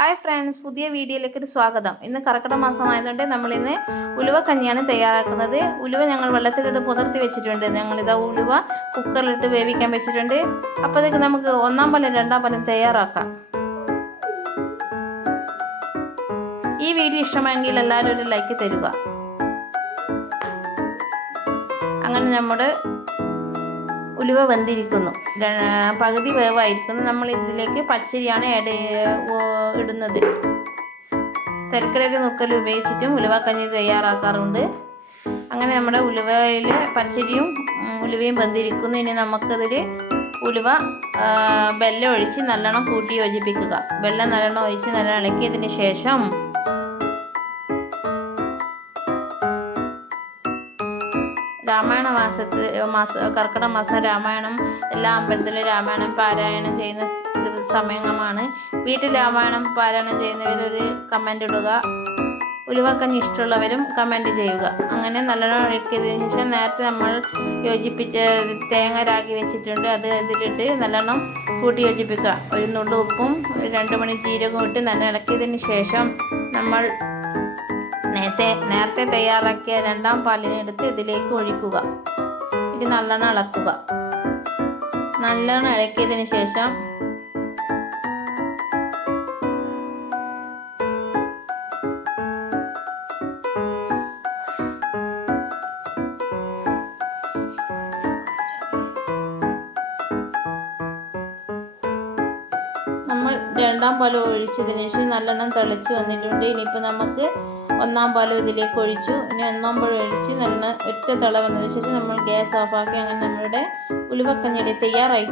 Hi friends, പുതിയ വീഡിയോയിലേക്ക് സ്വാഗതം. ഇന്ന് കർക്കിടക മാസമായതുകൊണ്ട് നമ്മളിന്ന് ഉലുവക്കഞ്ഞിയാണ് തയ്യാറാക്കുന്നത്. ഉലുവ ഞങ്ങൾ വെള്ളത്തിലിട്ട് പുതർത്തി വെച്ചിട്ടുണ്ട്. ഞങ്ങളിതാ ഉലുവ കുക്കറിലിട്ട് വേവിക്കാൻ വെച്ചിട്ടുണ്ട്. അപ്പോഴത്തേക്ക് നമുക്ക് ഒന്നാം പാലും രണ്ടാം പാലും തയ്യാറാക്കാം. ഈ വീഡിയോ ഇഷ്ടമെങ്കിൽ എല്ലാവരും ഒരു ലൈക്ക് തരിക. അങ്ങനെ നമ്മുടെ ഉലുവ വെന്തിരിക്കുന്നു, പകുതി വേവായിരിക്കുന്നു. നമ്മൾ ഇതിലേക്ക് പച്ചരിയാണ് ഇടുന്നത്. തെരക്കരയിൽ നുക്കൽ ഉപയോഗിച്ചിട്ടും ഉലുവക്കഞ്ഞി തയ്യാറാക്കാറുണ്ട്. അങ്ങനെ നമ്മുടെ ഉലുവയിൽ പച്ചരിയും ഉലുവയും വെന്തിരിക്കുന്നു. ഇനി നമുക്കതിൽ ഉലുവ വെള്ളം ഒഴിച്ച് നല്ലോണം കൂട്ടി യോജിപ്പിക്കുക. വെള്ളം നല്ലോണം ഒഴിച്ച് നല്ലോണം ഇളക്കിയതിന് ശേഷം രാമായണ കർക്കിടക മാസം രാമായണം എല്ലാ അമ്പലത്തിലും രാമായണം പാരായണം ചെയ്യുന്ന സമയമാണ്. വീട്ടിൽ രാമായണം പാരായണം ചെയ്യുന്നവരൊരു കമൻ്റ് ഇടുക. ഉലുവക്കഞ്ഞി ഇഷ്ടമുള്ളവരും കമൻ്റ് ചെയ്യുക. അങ്ങനെ നല്ലോണം ഒഴിക്കിയതിന് ശേഷം നേരത്തെ നമ്മൾ യോജിപ്പിച്ച തേങ്ങ രാഗി വെച്ചിട്ടുണ്ട്, അത് ഇതിലിട്ട് നല്ലോണം കൂട്ടി യോജിപ്പിക്കുക. ഒരു നുള്ളു ഉപ്പും 2 മണി ജീരകവും ഇട്ട് നല്ല ഇളക്കിയതിന് ശേഷം നമ്മൾ നേരത്തെ തയ്യാറാക്കിയ രണ്ടാം പാലിനെടുത്ത് ഇതിലേക്ക് ഒഴിക്കുക. ഇത് നല്ലോണം ഇളക്കുക. നല്ലോണം ഇളക്കിയതിന് ശേഷം നമ്മൾ രണ്ടാം പാൽ ഒഴിച്ചതിന് ശേഷം നല്ലോണം തിളച്ച് വന്നിട്ടുണ്ട്. ഇനിയിപ്പോൾ നമുക്ക് ഒന്നാം പാൽ ഇതിലേക്ക് ഒഴിച്ചു. ഇനി ഒന്നാം പാൽ ഒഴിച്ച് നല്ല ഒറ്റ തിള വന്നതിന് ശേഷം നമ്മൾ ഗ്യാസ് ഓഫാക്കി. അങ്ങനെ നമ്മളുടെ ഉലുവക്കഞ്ഞി തയ്യാറായി.